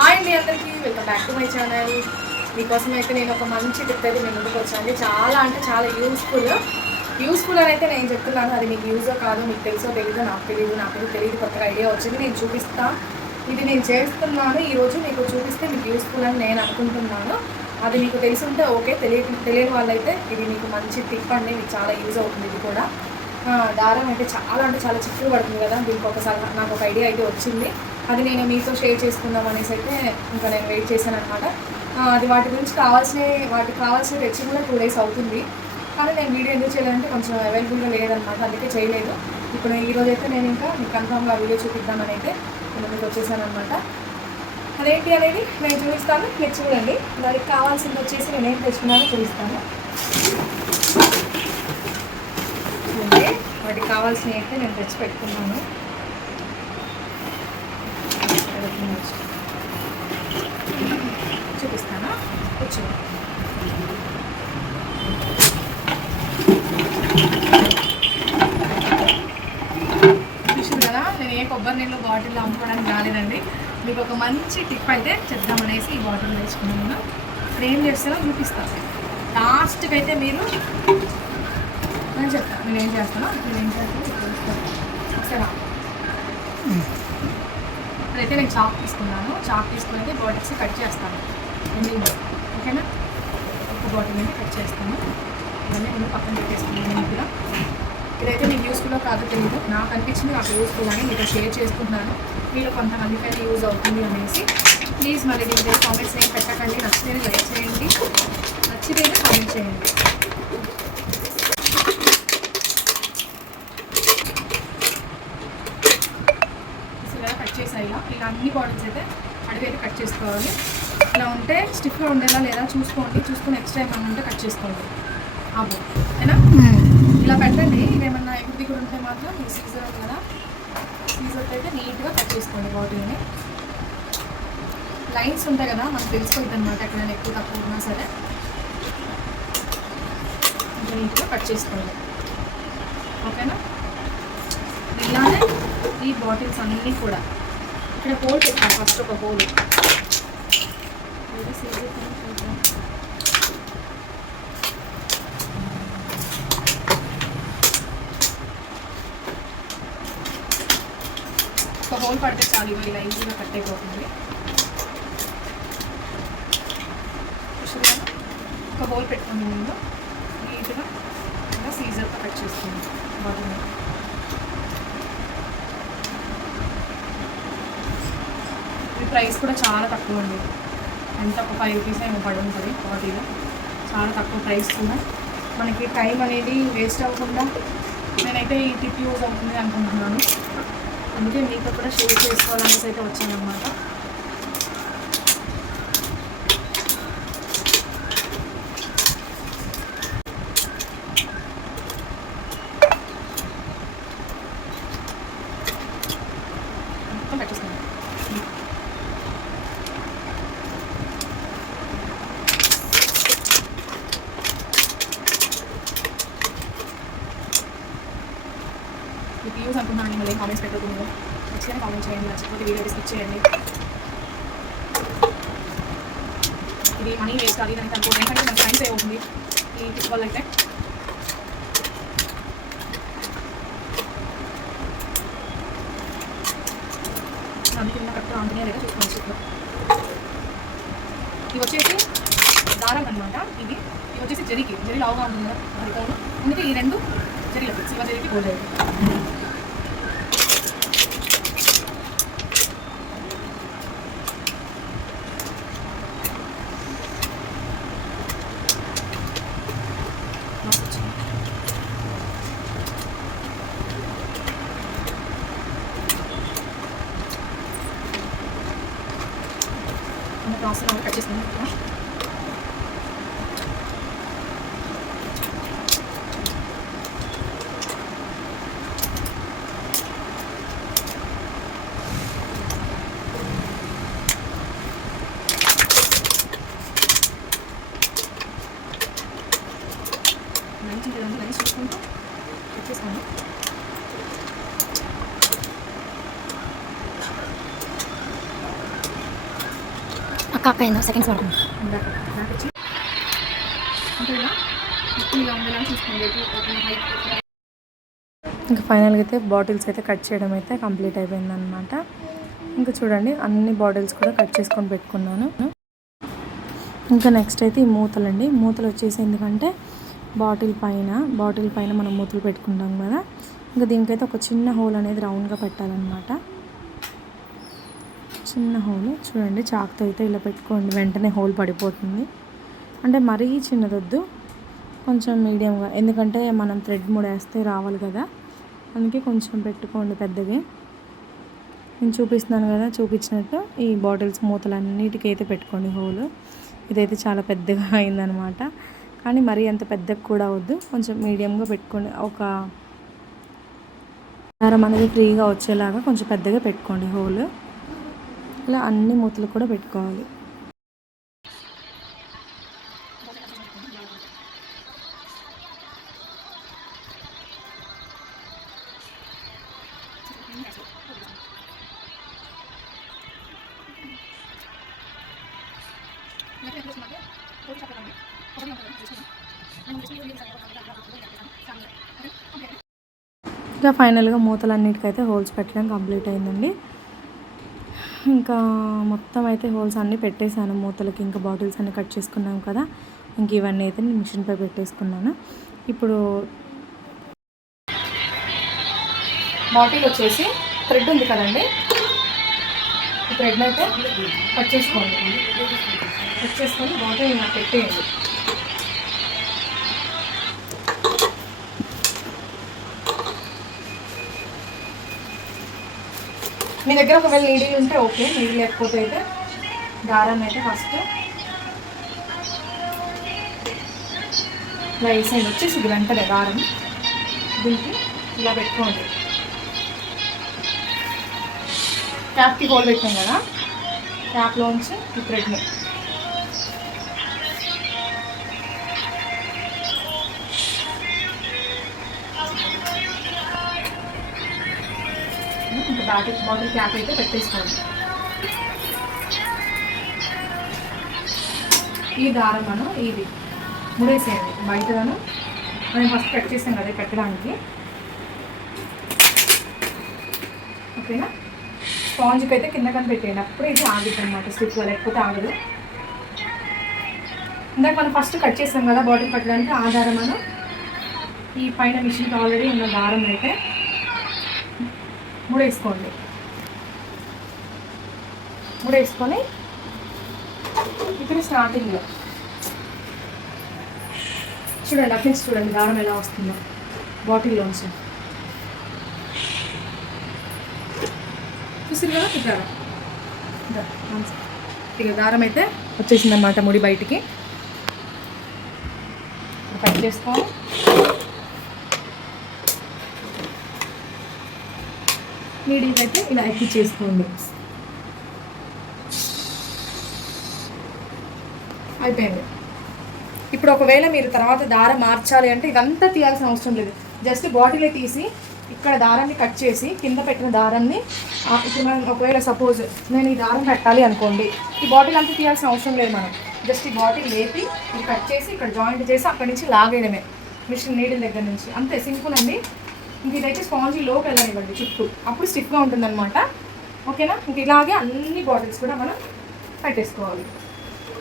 Hi అండి అందరికీ welcome back to my channel. మీకోసం అయితే నేను ఒక మంచి టిప్ అయితే మీ ముందుకు వచ్చాను. చాలా అంటే చాలా యూస్ఫుల్ యూస్ఫుల్ అని అయితే నేను చెప్తున్నాను. అది మీకు యూజో కాదు మీకు తెలుసో తెలీదో నాకు తెలియదు నాకు తెలియదు కొత్తగా ఐడియా వచ్చింది. నేను చూపిస్తాను ఇది నేను చేస్తున్నాను. ఈరోజు మీకు చూపిస్తే మీకు యూస్ఫుల్ అని నేను అనుకుంటున్నాను. అది మీకు తెలిసి ఉంటే ఓకే. తెలియ తెలియని వాళ్ళైతే ఇది మీకు మంచి టిప్ అండి. మీకు చాలా యూజ్ అవుతుంది ఇది కూడా. దారం అయితే చాలా అంటే చాలా చిక్కులు పడుతుంది కదా. దీనికి ఒకసారి నాకు ఒక ఐడియా అయితే వచ్చింది. అది నేను మీతో షేర్ చేసుకుందాం అనేసి అయితే ఇంకా నేను వెయిట్ చేశాను అనమాట అది వాటి గురించి కావాల్సిన వాటికి కావాల్సిన తెచ్చి కూడా టూ డేస్ అవుతుంది. కానీ నేను వీడియో ఎందుకు చేయాలంటే కొంచెం అవైలబుల్గా లేదనమాట అందుకే చేయలేదు. ఇప్పుడు ఈ రోజు అయితే నేను ఇంకా కన్ఫామ్గా వీడియో చూపిద్దామని అయితే నేను మీకు వచ్చేసాను అనమాట అదేంటి అనేది నేను చూపిస్తాను మీరు చూడండి. దానికి కావాల్సింది వచ్చేసి నేను ఏం తెచ్చుకున్నానో చూపిస్తాను. అంటే వాటికి కావాల్సినవి అయితే నేను తెచ్చి పెట్టుకున్నాను. చూపిస్తానా? కూర్చో. చూసింది కదా నేను ఏ కొబ్బరి నీళ్ళు బాటిల్ అమ్ముకోవడానికి రాలేదండి. మీకు ఒక మంచి టిప్ అయితే చెప్దామనేసి ఈ బాటిల్ తెచ్చుకున్నాను. ఇప్పుడు ఏం చేస్తానో చూపిస్తాను లాస్ట్కి అయితే మీరు నేను చెప్తాను నేను ఏం చేస్తానో నేను ఏం చేస్తానో చూపిస్తాను ఒకసారి ఇప్పుడైతే నేను చాక్ తీసుకున్నాను. చాక్ తీసుకుని అయితే బాటిల్స్ కట్ చేస్తాను. ఎండింగ్ ఓకేనా? ఒక బాటిల్ అయితే కట్ చేస్తాను. ఇవన్నీ నేను పక్కన పెట్టేసుకున్నాను నీట్గా ఇదైతే మీకు యూస్ఫుల్లో కాదు తెలియదు నాకు అనిపించింది నాకు యూస్ఫుల్ అని మీతో షేర్ చేసుకుంటున్నాను మీరు కొంతమందికైనా యూజ్ అవుతుంది అనేసి. ప్లీజ్ మరి దీని కామెంట్స్ ఏం పెట్టకండి. నచ్చితే లైక్ చేయండి. నచ్చితే కామెంట్ చేయండి ఇలా కట్ చేసాయి ఇలా ఇలా అన్ని బాటిల్స్ అయితే అడిగి అయితే కట్ చేసుకోవాలి. ఇలా ఉంటే స్టిఫ్గా ఉండేలా లేదా చూసుకోండి చూసుకొని ఎక్స్ట్రా ఏమన్నా ఉంటే కట్ చేసుకోండి. అబ్బో ఓకేనా ఇలా పెట్టండి. ఇవేమన్నా ఎగురు దిగురు ఉంటే మాత్రం ఈ సీజర్ ఉంది కదా సీజర్ అయితే నీట్గా కట్ చేసుకోండి బాటిల్ని లైన్స్ ఉంటాయి కదా మనకు తెలిసిపోయింది అనమాట ఎక్కడైనా ఎక్కువ తక్కువ ఉన్నా సరే. ఇంకా నీట్గా కట్ చేసుకోండి. ఓకేనా? ఇలానే ఈ బాటిల్స్ అన్నీ కూడా ఇక్కడ హోల్ పెట్టాను ఫస్ట్ ఒక హోల్ ఒక హోల్ పడితే చాలు ఇవి ఇలా ఈజీగా కట్ అయిపోతుంది. ఒక హోల్ పెట్టుకుని ముందు నీట్గా ఇలా సీజర్తో కట్ చేస్తుంది బాగుంది. ప్రైస్ కూడా చాలా తక్కువ ఉంది ఎంత? ఒక ఫైవ్ రూపీస్ ఏమో పడి ఉంటుంది చాలా తక్కువ ప్రైస్ కూడా. మనకి టైం అనేది వేస్ట్ అవ్వకుండా నేనైతే ఈ టిప్ యూజ్ అవుతుంది అనుకుంటున్నాను. అందుకే మీతో కూడా షేర్ చేసుకోవాలనేసి అయితే వచ్చానమాట మొత్తం పెట్టేస్తాను మీకు యూస్ అనుకుంటున్నాను మళ్ళీ కామెంట్స్ పెట్టకుండా నచ్చితే కామెంట్ చేయండి నచ్చకపోతే వీడియో స్కిప్ చేయండి ఇది మనీ వేస్ట్ అది దానికి అనుకోండి. ఎందుకంటే మనకి టైం సేవ్ అవుతుంది. ఈ టిప్ వల్ల అయితే. అది కింద కరెక్ట్ ఆంటనే లేదా చూసుకోండి చెట్లు వచ్చేసి దారం అనమాట ఇది ఇది వచ్చేసి జరికి జరి లావుగా ఉంటుంది కదా అది అందుకే ఈ రెండు జరీలకు శివ జరికి గోల్డ్ ప్రాసెస్ కట్ చేసుకున్నాం లైన్స్ ఉంటుంది లైన్స్ చూసుకుంటూ వచ్చేస్తాను అక్క అక్క ఏందో సెకండ్స్ పడుతుంది అంటే ఇంకా ఫైనల్గా అయితే బాటిల్స్ అయితే కట్ చేయడం అయితే కంప్లీట్ అయిపోయిందనమాట ఇంకా చూడండి అన్ని బాటిల్స్ కూడా కట్ చేసుకొని పెట్టుకున్నాను. ఇంకా నెక్స్ట్ అయితే ఈ మూతలండి. మూతలు వచ్చేసి ఎందుకంటే బాటిల్ పైన బాటిల్ పైన మనం మూతలు పెట్టుకుంటాం కదా. ఇంకా దీనికైతే ఒక చిన్న హోల్ అనేది రౌండ్గా పెట్టాలన్నమాట. చిన్న హోల్. చూడండి చాక్తో అయితే ఇలా పెట్టుకోండి. వెంటనే హోల్ పడిపోతుంది. అంటే మరీ చిన్నదొద్దు. కొంచెం మీడియంగా. ఎందుకంటే మనం థ్రెడ్ ముడేస్తే రావాలి కదా. అందుకే కొంచెం పెట్టుకోండి పెద్దగా. నేను చూపిస్తున్నాను కదా చూపించినట్టు ఈ బాటిల్స్ మూతలన్నిటికైతే అయితే పెట్టుకోండి హోల్. ఇదైతే చాలా పెద్దగా అయిందనమాట. కానీ మరీ అంత పెద్దగా కూడా వద్దు. కొంచెం మీడియంగా పెట్టుకోండి. ఒక దారం అనేది ఫ్రీగా వచ్చేలాగా కొంచెం పెద్దగా పెట్టుకోండి హోల్. ఇలా అన్ని మూతలు కూడా పెట్టుకోవాలి. ఇంకా ఫైనల్గా మూతలన్నిటికైతే హోల్స్ పెట్టడం కంప్లీట్ అయిందండి. ఇంకా మొత్తం అయితే హోల్స్ అన్నీ పెట్టేశాను. మూతలకి ఇంకా బాటిల్స్ అన్నీ కట్ చేసుకున్నాం కదా. ఇంక ఇవన్నీ అయితే నేను మిషన్పై పెట్టేసుకున్నాను. ఇప్పుడు బాటిల్ వచ్చేసి థ్రెడ్ ఉంది కదండి? ఈ థ్రెడ్ అయితే కట్ చేసుకోండి. కట్ చేసుకొని బాటిల్ నాకు పెట్టేయండి. మీ దగ్గర ఒకవేళ నీడీలు ఉంటే ఓకే నీడిల్ లేకపోతే అయితే దారం అయితే ఫస్ట్ ఇలా వేసేయండి వచ్చేసి ఇది వెంటనే దారం. దీనికి ఇలా పెట్టుకోండి. ట్యాప్కి హోల్ పెట్టాం కదా ట్యాప్లోంచి ఈ థ్రెడ్ని బాటిల్ బాటిల్ క్యాప్ అయితే పెట్టేస్తాను. ఈ దారం మనం ఇది ముడేసేయండి. బయటను మనం ఫస్ట్ కట్ చేసాం కదా పెట్టడానికి. ఓకేనా? స్పాంజ్కి అయితే కింద కనిపెట్టేయండి. అప్పుడు ఇది ఆగిద్ది అనమాట స్టిచ్ లేకపోతే ఆగదు. ఇందాక మనం ఫస్ట్ కట్ చేసాం కదా బాటిల్ పెట్టడానికి ఆ దారం మనం ఈ పైన మిషన్కి ఆల్రెడీ ఉన్న దారం అయితే ముడేసుకోండి వేసుకొని ఇప్పుడు స్టార్టింగ్లో చూడండి అక్కడి నుంచి చూడండి దారం ఎలా వస్తుందో. బాటిల్లోంచి చూసారు కదా ఈ దారం? ఇక దారం అయితే వచ్చేసిందన్నమాట ముడి బయటికి. కట్ చేసుకోవాలి నీడిల్కి అయితే ఇలా ఎక్కిచ్చేసుకోండి అయిపోయింది. ఇప్పుడు ఒకవేళ మీరు తర్వాత దారం మార్చాలి అంటే ఇదంతా తీయాల్సిన అవసరం లేదు. జస్ట్ బాటిలే తీసి ఇక్కడ దారాన్ని కట్ చేసి కింద పెట్టిన దారాన్ని ఇప్పుడు మనం ఒకవేళ సపోజ్ నేను ఈ దారం పెట్టాలి అనుకోండి ఈ బాటిల్ అంతా తీయాల్సిన అవసరం లేదు మనం. జస్ట్ ఈ బాటిల్ లేపి ఇది కట్ చేసి ఇక్కడ జాయింట్ చేసి అక్కడి నుంచి లాగేయడమే. మిషన్ నీడిల్ దగ్గర నుంచి. అంతే సింపుల్ అండి. ఇంక ఇదైతే స్పాంజీ లోకి వెళ్ళనివ్వండి చుట్టూ. అప్పుడు స్టిఫ్గా ఉంటుందన్నమాట. ఓకేనా? ఇంక ఇలాగే అన్ని బాటిల్స్ కూడా మనం పెట్టేసుకోవాలి.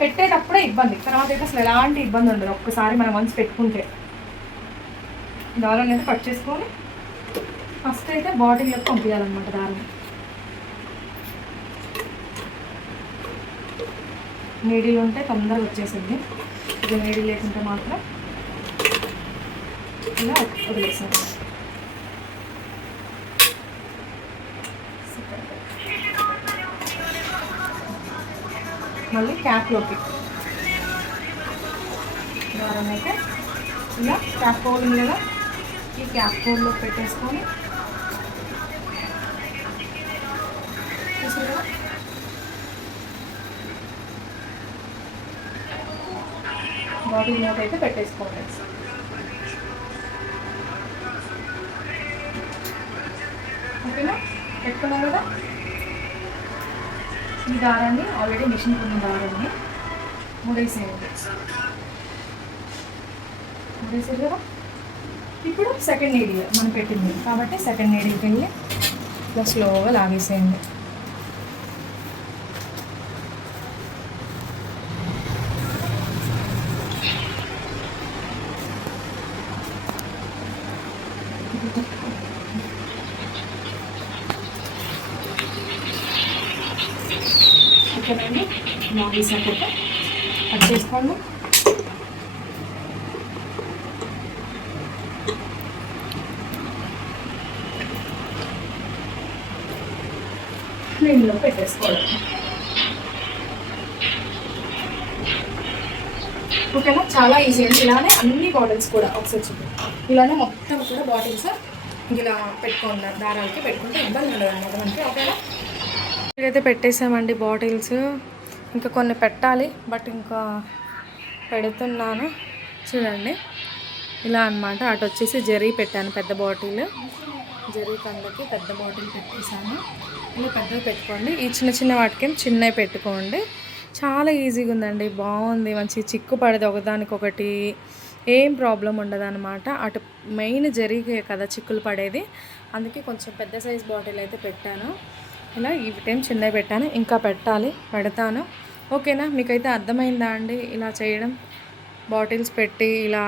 పెట్టేటప్పుడే ఇబ్బంది. తర్వాత అయితే అసలు ఎలాంటి ఇబ్బంది ఉండదు. ఒక్కసారి మనం వన్స్ పెట్టుకుంటే. దారం అయితే కట్ చేసుకొని ఫస్ట్ అయితే బాటిల్లోకి పంపించాలన్నమాట దారం నీడీలు ఉంటే తొందరగా వచ్చేసింది. ఇది నీడిల్ లేకుంటే మాత్రం ఇలా వదిలేసాను మళ్ళీ క్యాప్లోకి దారం అయితే ఇలా క్యాప్ హోల్ ఉంది కదా ఈ క్యాప్ హోల్లో పెట్టేసుకొని చూసారు? కదా బాటిల్ నోట్ అయితే పెట్టేసుకోండి ఓకేనా? పెట్టుకున్నాం కదా ఈ దారాన్ని ఆల్రెడీ మిషన్ ఉన్న దారాన్ని ముడేసేయండి. ముడేసారు కదా? ఇప్పుడు సెకండ్ నీడి మనం పెట్టింది. కాబట్టి సెకండ్ నీడికి వెళ్ళి ఇట్లా స్లోగా లాగేసేయండి. ఓకేనండి. లాగేసాక కట్ చేసుకోండి. ఫ్లేమ్లో పెట్టేసుకోవడం ఓకేనా? చాలా ఈజీ అండి. ఇలానే అన్ని బాటిల్స్ కూడా ఒకసారి చూడండి ఇలానే మొత్తం కూడా బాటిల్స్ ఇలా పెట్టుకోండి దారాలకి పెట్టుకుంటే ఇబ్బంది ఉండదు అనమాట మనకి. ఓకేనా? అయితే పెట్టేసామండి బాటిల్స్. ఇంకా కొన్ని పెట్టాలి బట్ ఇంకా పెడుతున్నాను. చూడండి. ఇలా అన్నమాట. అటు వచ్చేసి జరీ పెట్టాను పెద్ద బాటిల్. జరీ కండకి పెద్ద బాటిల్ పెట్టేశాను. ఇలా పెద్దవి పెట్టుకోండి. ఈ చిన్న చిన్న వాటికి చిన్నవి పెట్టుకోండి. చాలా ఈజీగా ఉందండి. బాగుంది. మంచి చిక్కు పడదు ఒకదానికొకటి ఏం ప్రాబ్లం ఉండదు అనమాట అటు మెయిన్ జరిగే కదా చిక్కులు పడేది. అందుకే కొంచెం పెద్ద సైజ్ బాటిల్ అయితే పెట్టాను. ఇలా ఈ టైం చిన్నవి పెట్టాను. ఇంకా పెట్టాలి. పెడతాను. ఓకేనా? మీకైతే అర్థమైందా అండి? ఇలా చేయడం బాటిల్స్ పెట్టి ఇలా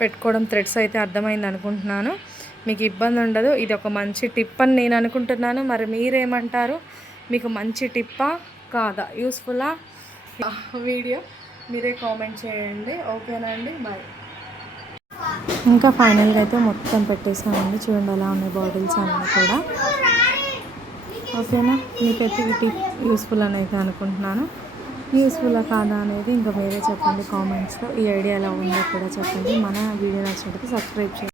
పెట్టుకోవడం థ్రెడ్స్ అయితే అర్థమైంది అనుకుంటున్నాను. మీకు ఇబ్బంది ఉండదు. ఇది ఒక మంచి టిప్ అని నేను అనుకుంటున్నాను. మరి మీరేమంటారు? మీకు మంచి టిప్పా కాదా? యూస్ఫుల్లా వీడియో మీరే కామెంట్ చేయండి. ఓకేనా అండి? బాయ్. ఇంకా ఫైనల్గా అయితే మొత్తం పెట్టేసామండి. చూడండి అలా ఉన్నాయి బాటిల్స్ అన్నీ కూడా. ఓకేనా? మీకైతే ఈ యూస్ఫుల్ అని అయితే అనుకుంటున్నాను. యూస్ఫుల్ కాదా అనేది ఇంకా మీరే చెప్పండి కామెంట్స్లో. ఈ ఐడియా ఎలా ఉందో కూడా చెప్పండి. మన వీడియో నచ్చినట్టు సబ్స్క్రైబ్ చేయండి.